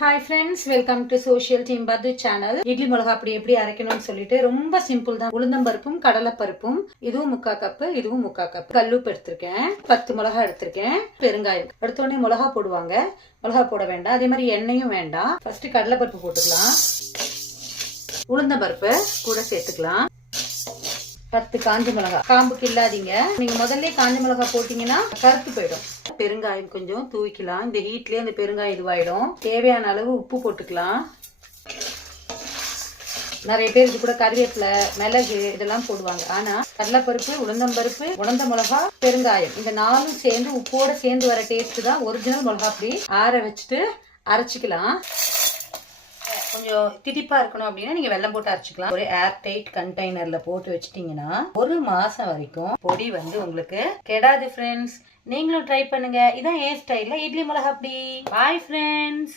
Hi friends, welcome to social team பத்து channel. Idli மிளகா அப்படி எப்படி அரைக்கணும்னு சொல்லிட்டு ரொம்ப சிம்பிள் தான். உளுந்தம்பருப்பும் கடலைப்பருப்பும், இதுவும் 3/4 கப்பு, இதுவும் 3/4 கப்பு. கல்லுப்பு எடுத்திருக்கேன், 10 மிளகா எடுத்திருக்கேன், பெருங்காயம். எடுத்தோடனே மிளகா போடுவாங்க, மிளகா போட வேண்டாம். அதே மாதிரி எண்ணெயும் வேண்டாம். ஃபர்ஸ்ட் கடலைப்பருப்பு போட்டுக்கலாம், உளுந்தம்பருப்பு கூட சேர்த்துக்கலாம். 10 காஞ்ச மிளகா, காம்புக்கு இல்லாதீங்க. நீங்க முதல்ல காஞ்ச மிளகா போட்டீங்கன்னா கருத்து போயிடும். பெருங்காயம் கொஞ்சம் தூவிக்கலாம். இந்த ஹீட்லயே அந்த பெருங்காயம் இதுவாயிடும். தேவையான அளவு உப்பு போட்டுக்கலாம். நிறைய பேர் இது கூட கறிவேப்பிலை, மிளகு இதெல்லாம் போடுவாங்க. ஆனா கடலைப்பருப்பு, உளுந்தம்பருப்பு, உலர்ந்த மிளகா, பெருங்காயம் இந்த 4ம் சேர்ந்து உப்போட சேர்ந்து வர டேஸ்ட் தான் ஒரிஜினல் மிளகா. அப்படி ஆற வச்சுட்டு அரைச்சிக்கலாம். கொஞ்சம் திதிப்பா இருக்கணும் அப்படின்னா நீங்க வெல்லம் போட்டு அரைச்சிக்கலாம். ஒரு ஏர் டைட் கண்டெய்னர்ல போட்டு வச்சிட்டீங்கன்னா 1 மாசம் வரைக்கும் பொடி வந்து உங்களுக்கு கெடாது ஃப்ரெண்ட்ஸ். நீங்களும் ட்ரை பண்ணுங்க. இதான் ஏன் ஸ்டைல்ல இட்லி மிளகா அப்படி. Bye friends.